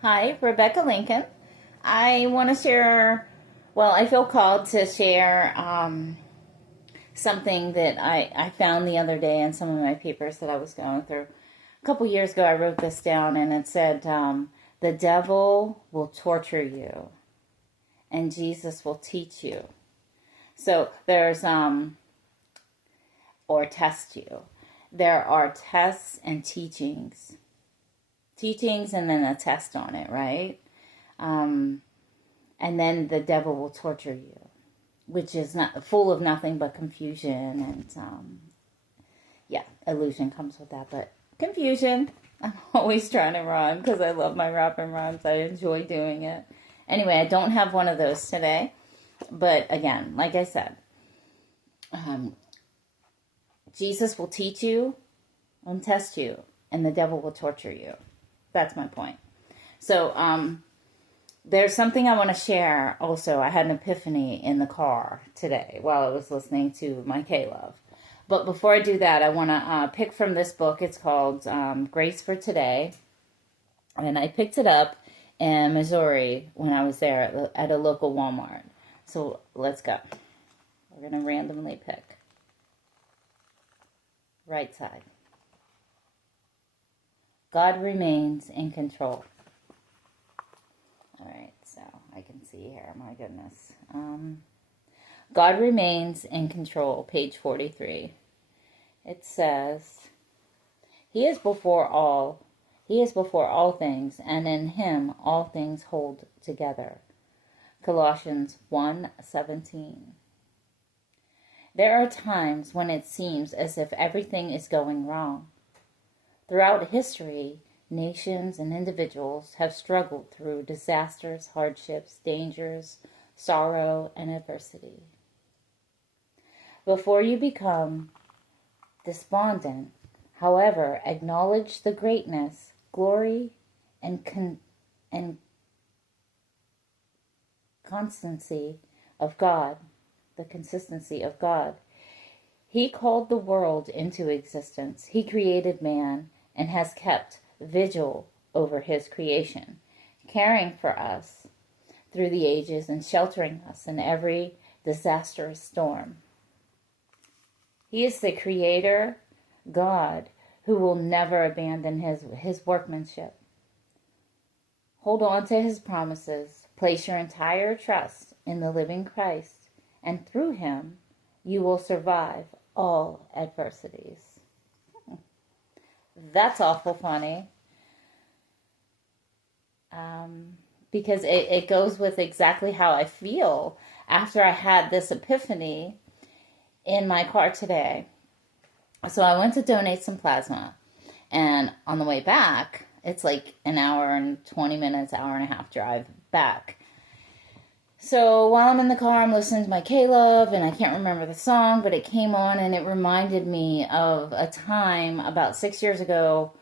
Hi, Rebecca Lincoln. I want to share, well, I feel called to share something that I found the other day in some of my papers that I was going through. A couple years ago, I wrote this down and it said, the devil will torture you and Jesus will teach you. So or test you. There are tests and teachings. Teachings and then a test on it, right? Um, and then the devil will torture you, which is not full of nothing but confusion and yeah, illusion comes with that, but confusion. I'm always trying to rhyme because I love my rap and rhymes. I enjoy doing it. Anyway, I don't have one of those today, but again, like I said, um, Jesus will teach you and test you, and the devil will torture you. That's my point. So, there's something I want to share also. I had an epiphany in the car today while I was listening to my K-Love. But before I do that, I want to pick from this book. It's called Grace for Today. And I picked it up in Missouri when I was there at a local Walmart. So let's go. We're going to randomly pick. Right side. God remains in control. All right, so I can see here. My goodness. God remains in control, page 43. It says, He is before all. He is before all things, and in Him all things hold together. Colossians 1:17. There are times when it seems as if everything is going wrong. Throughout history, nations and individuals have struggled through disasters, hardships, dangers, sorrow, and adversity. Before you become despondent, however, acknowledge the greatness, glory, and constancy of God, the consistency of God. He called the world into existence. He created man and has kept vigil over his creation, caring for us through the ages and sheltering us in every disastrous storm. He is the creator God who will never abandon his workmanship. Hold on to his promises. Place your entire trust in the living Christ, and through him you will survive all adversities. That's awful funny. Because it goes with exactly how I feel after I had this epiphany in my car today. So I went to donate some plasma, and on the way back, it's like an hour and 20 minutes, hour and a half drive back. So while I'm in the car, I'm listening to my K-Love, and I can't remember the song, but it came on, and it reminded me of a time about 6 years ago,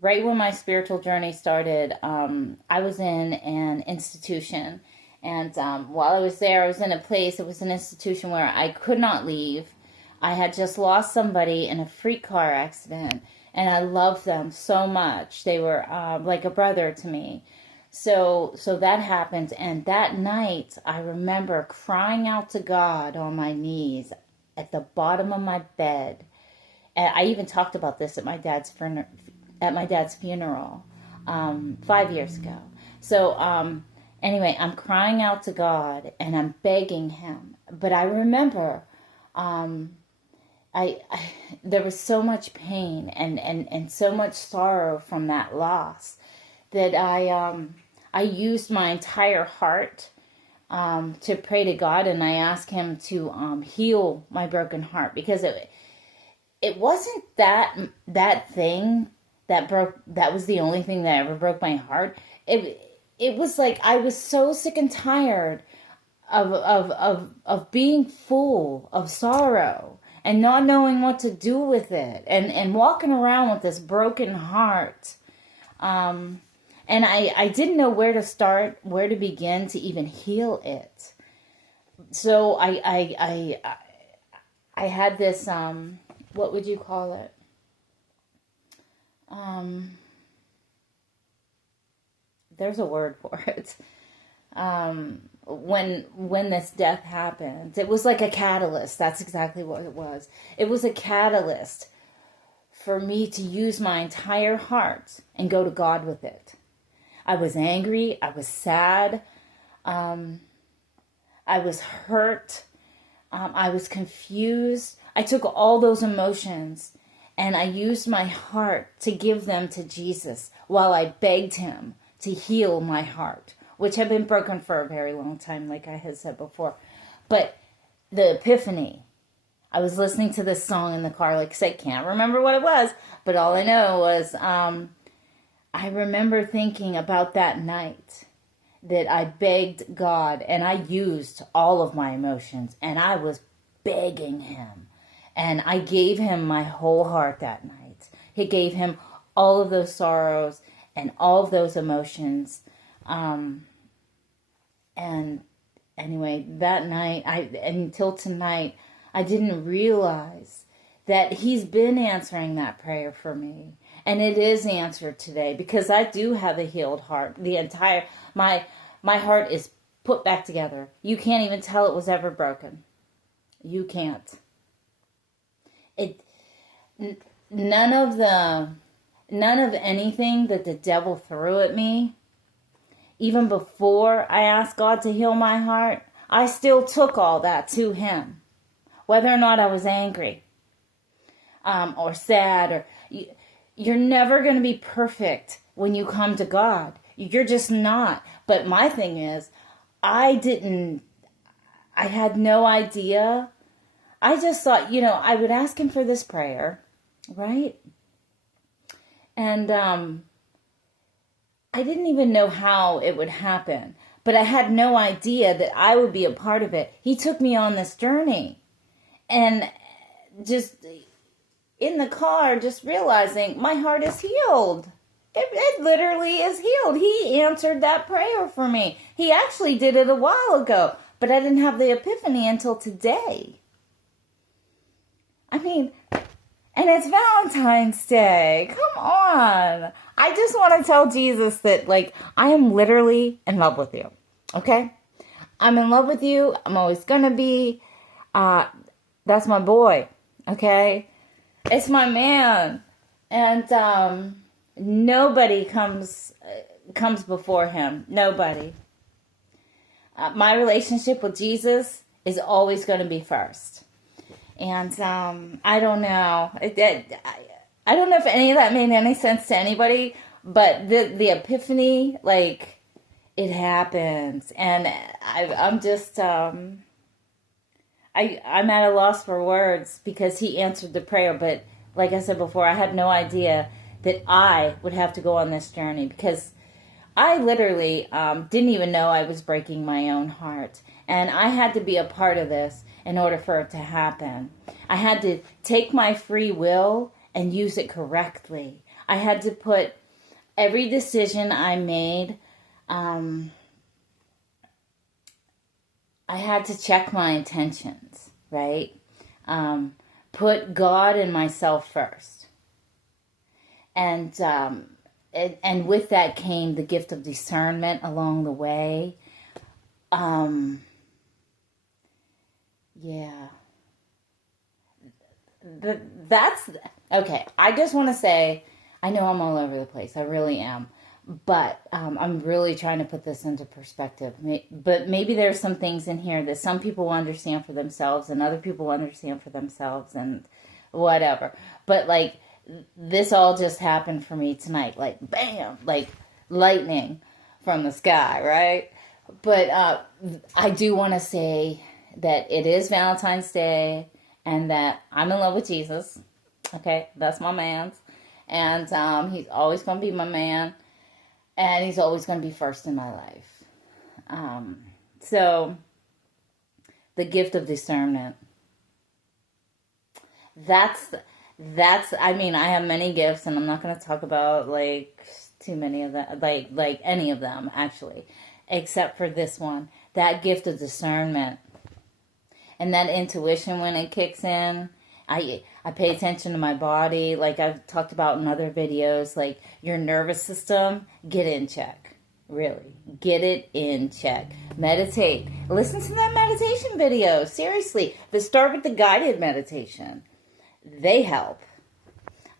right when my spiritual journey started. I was in an institution, and while I was there, I was in a place, it was an institution where I could not leave. I had just lost somebody in a freak car accident, and I loved them so much. They were like a brother to me. So that happened, and that night I remember crying out to God on my knees at the bottom of my bed. And I even talked about this at my dad's funeral 5 years ago. So anyway, I'm crying out to God and I'm begging Him. But I remember I there was so much pain and so much sorrow from that loss that I used my entire heart to pray to God, and I asked Him to heal my broken heart, because it wasn't that thing that broke. That was the only thing that ever broke my heart. It was like I was so sick and tired of being full of sorrow and not knowing what to do with it, and walking around with this broken heart. And I didn't know where to start, where to begin to even heal it. So I had this, what would you call it? there's a word for it. When this death happened, it was like a catalyst. That's exactly what it was. It was a catalyst for me to use my entire heart and go to God with it. I was angry. I was sad. I was hurt. I was confused. I took all those emotions and I used my heart to give them to Jesus while I begged him to heal my heart, which had been broken for a very long time, like I had said before. But the epiphany, I was listening to this song in the car, like I said, can't remember what it was, but all I know was I remember thinking about that night that I begged God and I used all of my emotions and I was begging him. And I gave him my whole heart that night. He gave him all of those sorrows and all of those emotions. And anyway, that night, until tonight, I didn't realize that he's been answering that prayer for me. And it is answered today because I do have a healed heart. My heart is put back together. You can't even tell it was ever broken. You can't. None of anything that the devil threw at me, even before I asked God to heal my heart, I still took all that to him. Whether or not I was angry or sad, or you're never going to be perfect when you come to God. You're just not. But my thing is, I had no idea. I just thought, I would ask him for this prayer, right? And I didn't even know how it would happen, but I had no idea that I would be a part of it. He took me on this journey, and just in the car, just realizing my heart is healed. It literally is healed. He answered that prayer for me. He actually did it a while ago, but I didn't have the epiphany until today. I mean, and it's Valentine's Day. Come on. I just want to tell Jesus that, I am literally in love with you. Okay? I'm in love with you. I'm always going to be. That's my boy. Okay? It's my man. And nobody comes before him. Nobody. My relationship with Jesus is always going to be first. And I don't know. I don't know if any of that made any sense to anybody, but the epiphany, it happens, and I'm just I'm at a loss for words because he answered the prayer. But like I said before, I had no idea that I would have to go on this journey because I literally didn't even know I was breaking my own heart. And I had to be a part of this in order for it to happen. I had to take my free will and use it correctly. I had to put every decision I made, I had to check my intentions, right? Put God and myself first. And with that came the gift of discernment along the way. Yeah. That's okay. I just want to say, I know I'm all over the place. I really am. But I'm really trying to put this into perspective. But maybe there's some things in here that some people will understand for themselves and other people will understand for themselves and whatever. But this all just happened for me tonight. Bam! Lightning from the sky, right? But I do want to say that it is Valentine's Day and that I'm in love with Jesus. Okay, that's my man. And he's always going to be my man. And he's always going to be first in my life. So, the gift of discernment. That's, I have many gifts, and I'm not going to talk about, too many of them, like any of them, actually, except for this one. That gift of discernment. And that intuition when it kicks in. I pay attention to my body, like I've talked about in other videos, your nervous system, get in check. Really. Get it in check. Meditate. Listen to that meditation video. Seriously. Start with the guided meditation. They help.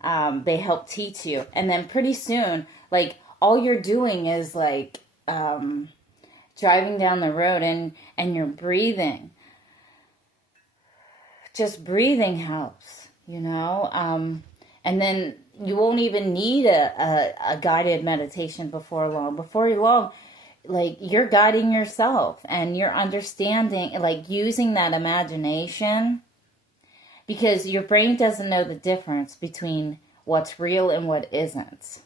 They help teach you. And then pretty soon, like, all you're doing is, like, driving down the road and you're breathing. Just breathing helps, you know? And then you won't even need a guided meditation before long. Before long, like, you're guiding yourself and you're understanding, like, using that imagination, because your brain doesn't know the difference between what's real and what isn't.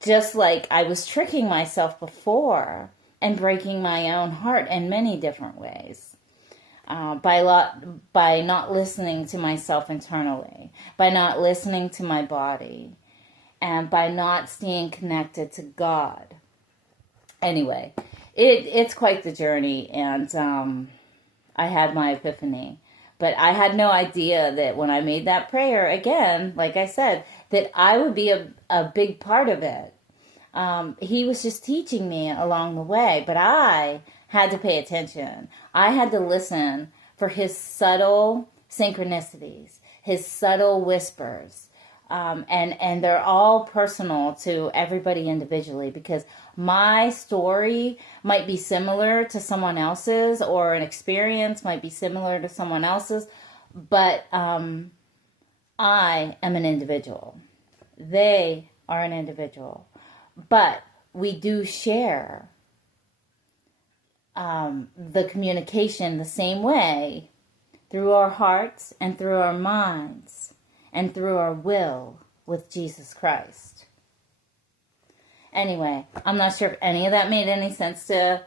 Just like I was tricking myself before and breaking my own heart in many different ways. By not listening to myself internally, by not listening to my body, and by not staying connected to God. Anyway, it's quite the journey, and I had my epiphany. But I had no idea that when I made that prayer, again, like I said, that I would be a big part of it. He was just teaching me along the way, but I had to pay attention. I had to listen for his subtle synchronicities, his subtle whispers. And they're all personal to everybody individually, because my story might be similar to someone else's, or an experience might be similar to someone else's, but I am an individual. They are an individual. But we do share the communication the same way, through our hearts and through our minds and through our will with Jesus Christ. Anyway, I'm not sure if any of that made any sense to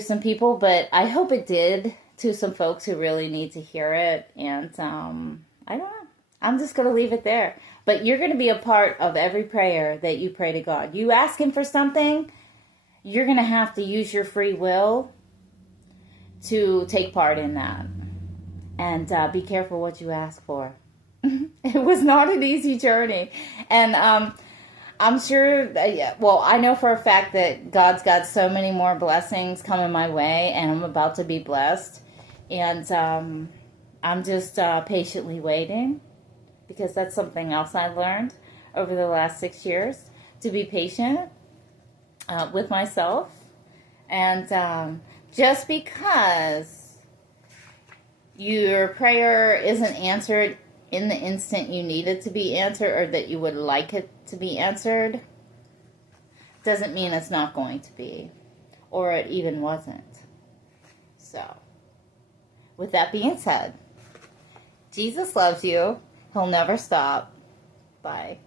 some people, but I hope it did to some folks who really need to hear it. And I don't know. I'm just going to leave it there. But you're going to be a part of every prayer that you pray to God. You ask him for something, you're going to have to use your free will to take part in that. And be careful what you ask for. It was not an easy journey. And I'm sure that, I know for a fact that God's got so many more blessings coming my way, and I'm about to be blessed. And I'm just patiently waiting, because that's something else I learned over the last 6 years, to be patient with myself. And just because your prayer isn't answered in the instant you need it to be answered, or that you would like it to be answered, doesn't mean it's not going to be, or it even wasn't. So, with that being said, Jesus loves you. He'll never stop. Bye.